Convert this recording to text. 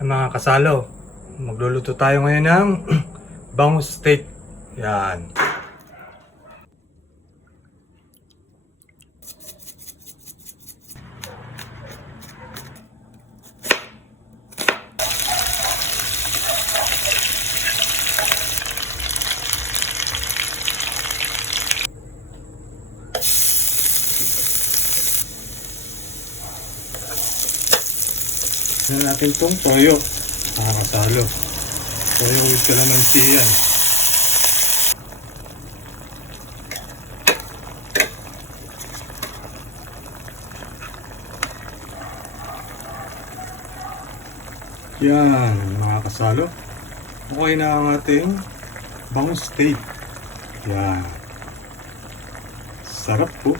Mga kasalo, magluluto tayo ngayon ng bangus steak. Yan. Tignan natin tong toyo, mga kasalo. Toyo with calamansi yan. Yan, mga kasalo. Okay na ang ating bangus steak. Yan. Sarap po.